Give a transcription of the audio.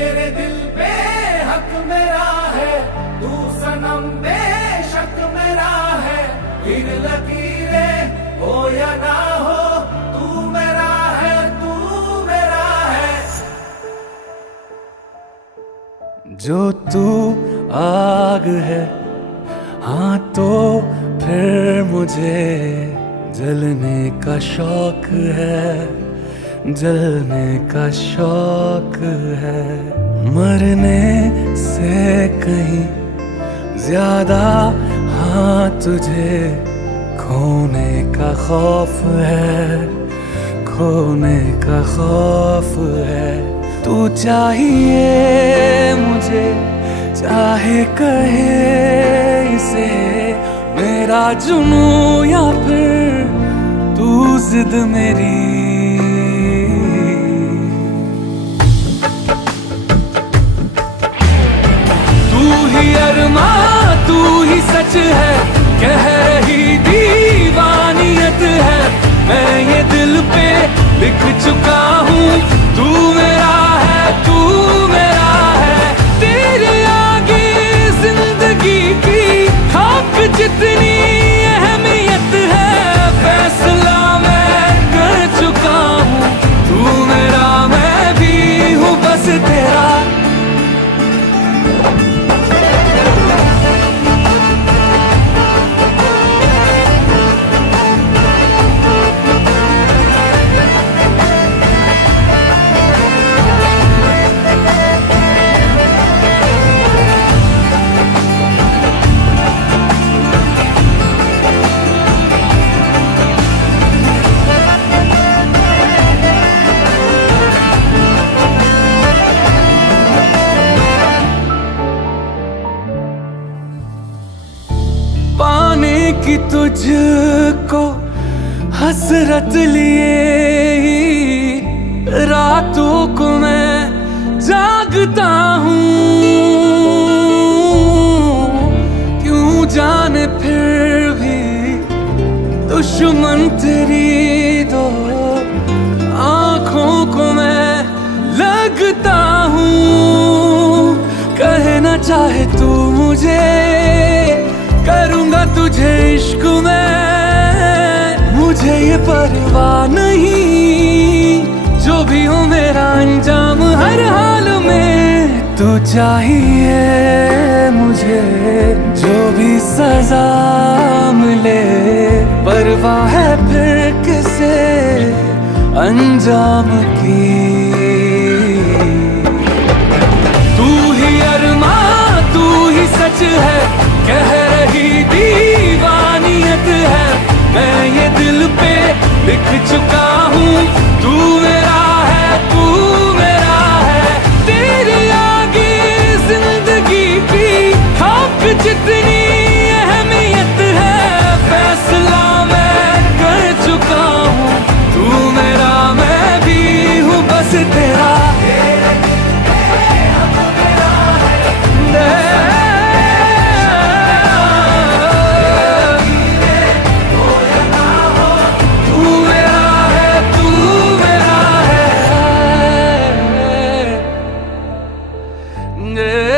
मेरे दिल पे हक मेरा है, तू सनम बेशक मेरा है। फिर लकीरें हो या ना हो, तू मेरा है, तू मेरा है। जो तू आग है, हाँ तो फिर मुझे जलने का शौक है, जलने का शौक है। मरने से कहीं ज्यादा हाँ तुझे खोने का खौफ है, खोने का खौफ है। तू चाहिए मुझे, चाहे कहे इसे मेरा जुनू या फिर तू जिद मेरी। अरमा तू ही सच है, कह रही दीवानियत है। मैं ये दिल पे लिख चुका हूँ, तू मेरा है, तू मेरा है। तेरे आगे जिंदगी की खाक जितनी अहमियत है। फैसला मैं कर चुका हूँ, तू मेरा मैं भी हूँ बस तेरा। कि तुझको हसरत लिए ही रातों को मैं जागता हूँ। क्यों जाने फिर भी दुश्मन तेरी दो आँखों को मैं लगता हूँ। कहना चाहे तू मुझे, करूँगा तुझे इश्क में। मुझे ये परवाह नहीं, जो भी हो मेरा अंजाम हर हाल में। तू चाहिए मुझे, जो भी सजा मिले। परवाह है फिर किसे अंजाम की। तू ही अरमा तू ही सच है, कह रही दीवानियत है। मैं ये दिल पे लिख चुका हूँ, तू मेरा है, तू मेरा है। तेरे आगे जिंदगी की खाक जितनी अहमियत है। फैसला मैं कर चुका हूँ, तू मेरा मैं भी हूँ बस तेरा। Yeah.